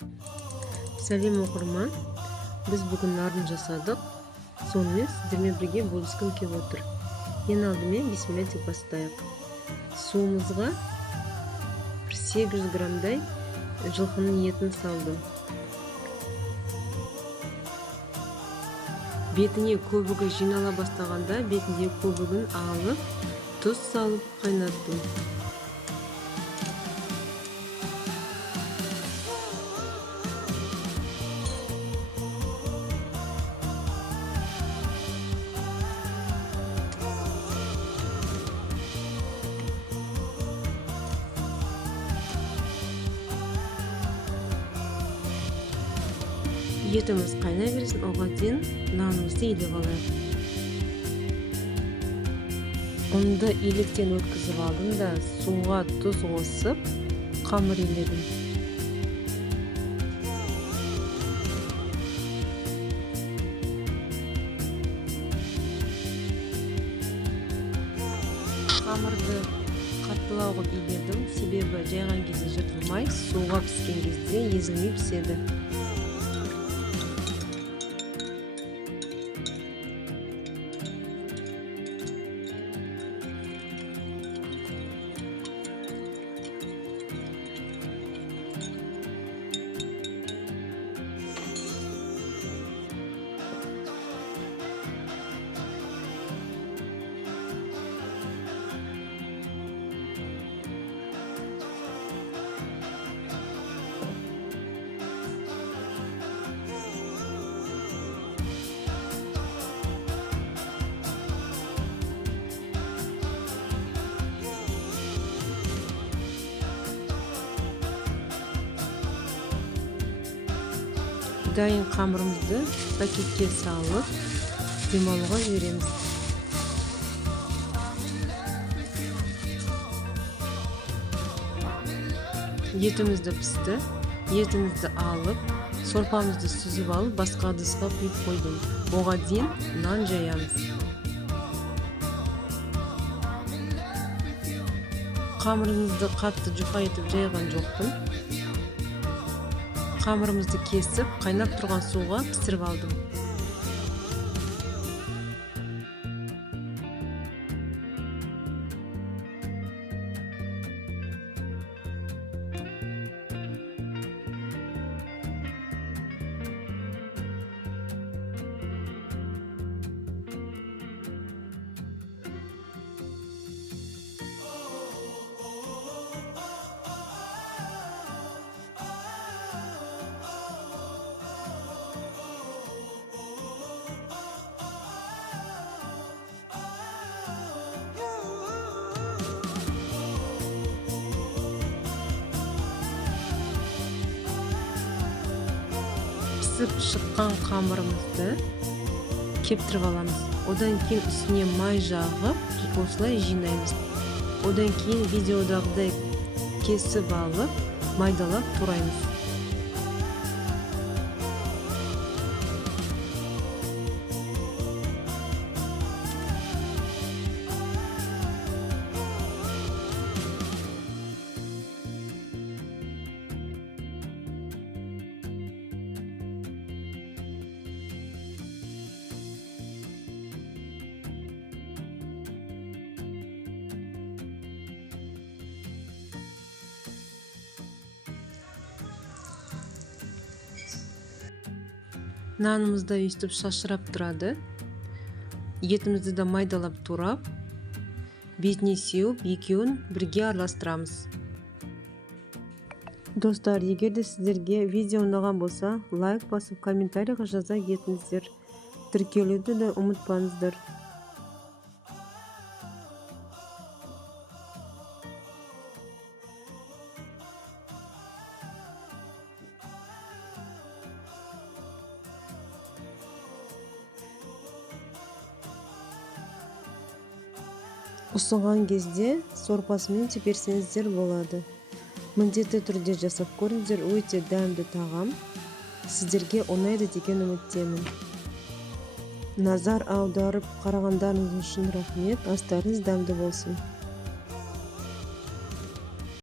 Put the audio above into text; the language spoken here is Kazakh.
Сәлем оқырман, біз бүгін нарын жасадық. Сонымен сіздермен бірге бөліскім келіп отыр. Ең алдымен бисмилля деп бастайық. Суымызға 800 граммдай жылқының етін салдым. Бетіне көбігі жинала бастағанда бетінде көбігін алып, тұз салып қайнаттым. Етіміз қайнай берсін, оған дейін нанымызды илеп алайық. Ұнды илектен өткізіп алдым да суға тұз қосып қамыр иледім. Қамырды қаттылау қылып иледім, себебі жайған кезде жыртылмай, суға піскен кезде езілмей піседі. Дайын қамырымызды пакетке салып демалуға жібереміз. Етімізді пісті. Етімізді алып, сорпамызды сүзіп алып, басқа ыдысқа құйып қойдым. Оған дейін нан жаямыз. Қамырымызды қатты жұқа етіп жайған жоқпын. Қамырымызды кесіп, қайнап тұрған суға пісіріп алдым. Пісіп шыққан қамырымызды кептіріп аламыз. Одан кейін үстіне май жағып, осылай жинаймыз. Одан кейін видеодағыдай кесіп алып, майдалап тураймыз. Нанымыз да өйстіп шашырап тұрады. Етімізді де майдалап турап, бетіне сеуіп, екеуін бірге араластырамыз. Достар, егер де сіздерге видео ұнаған болса, лайк басып, комментарийға жаза кетіңіздер. Тіркелуді де ұмытпаңыздар. Ұсынған кезде сорпасымен жіберсеңіздер болады. Міндетті түрде жасап көріңіздер, өте дәмді тағам. Сіздерге ұнайды деген үміттемін. Назар аударып қарағандарыңыз үшін рахмет. Астарыңыз дәмді болсын.